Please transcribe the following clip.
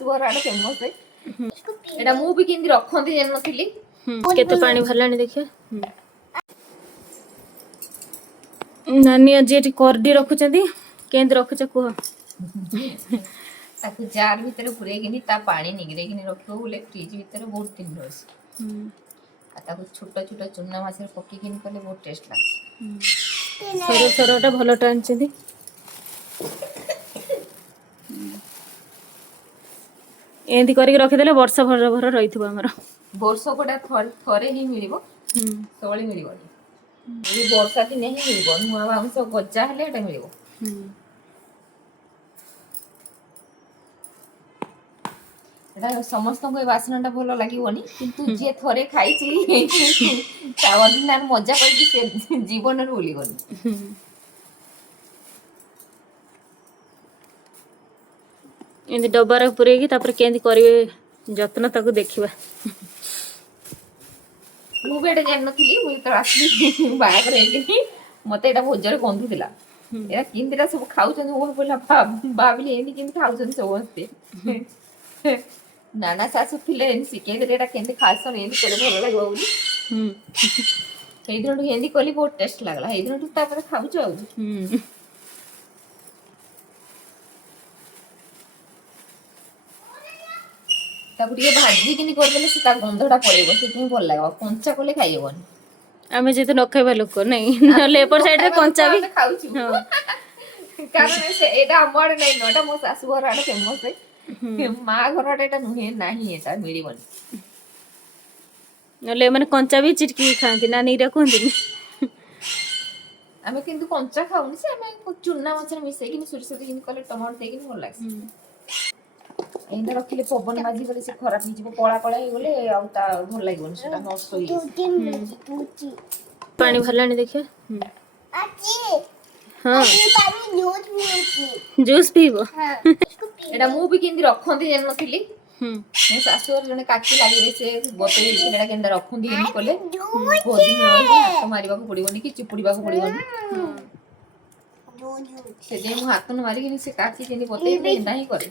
शाशुघर आड़े फेमस है एटा मु भी केंदी रखंती जान नथिली केते पानी भरलानी देखिए नानी आज एटी करडी रखुचंदी केंद रखुच कुह ताकू जार भीतर पुरे किनी ता पानी निगरे किनी रखियो बोले फ्रिज भीतर बहुत दिन रहस ताकू छोटा छोटा चुना माछ पक्की किनी कले बहुत टेस्ट लाग सरो सरोटा भलो टांचंदी एंदी करके रखिदेले वर्ष भर भर रहिथिबो हमर वर्ष कोटा थरे ही मिलिबो सबले मिलिबो ये वर्षा दिन ही मिलिबो नुआ मांस गजा हेले एटा मिलिबो एटा समस्त को वासनाटा भलो लागिवनी किंतु जे थरे खाइची ता ऑर्डिनल मजा करके से जीवन रे बोली गनी एंदी डब्बार पुरेगी तापर केंदी करिवे जत्न ताको देखिबा मु बेटे जान नथिली मु तो आसली बाया करे मते एटा भोजरे गंधु दिला एरा किंदिरा सब खाउछन ओ बोला बाबली एनी किंद खाउछन समस्ते नाना सासु थिले एनी सिके दे एटा केंदे खासन एनी कोले भलो लागो बोली सेई दिन एनी कोली बहुत टेस्ट लागला एई दिन तापर खाउछ आ ताकू टिके भाजी किनी कर देले से ता गंधटा पड़ेबो सेति भल लागो कंचा कोले खाइबोनी आमे जेते न खाइबा लोक नै नले एपर साइड रे कंचा भी खाउछु कारण से एटा हमर नै नटा मो सासु घर आडे फेमस है मा घर आडे एटा नुहे नाही एटा मिलिबनी नले माने कंचा भी चिटकी खांती ना नीरा कोंदी आमे किंतु कंचा खाउनी से आमे चुना माछ मिसै किनी सुरसो किनी कले टमाटर दे किनी भल लागस एंदा रखिले पवन माजी बोले से खराब ही जीवो कळा कळा हे बोले आ ता भल लागोनी सेटा नष्ट होई पानी भरलानी देखिए आजी हां पानी जूस पीबो एटा मु भी केंदी रखंती जान नथिली मो सासु जने काकी लागि रे से बते एटा केंदा रखंती किनी कले बहुत दिन हाथ मारिबा को पड़िबोनी कि चिपुड़ीबा को पड़िबोनी से जे मु हाथ न मारी किनी से काकी केनी बते एटा ही करे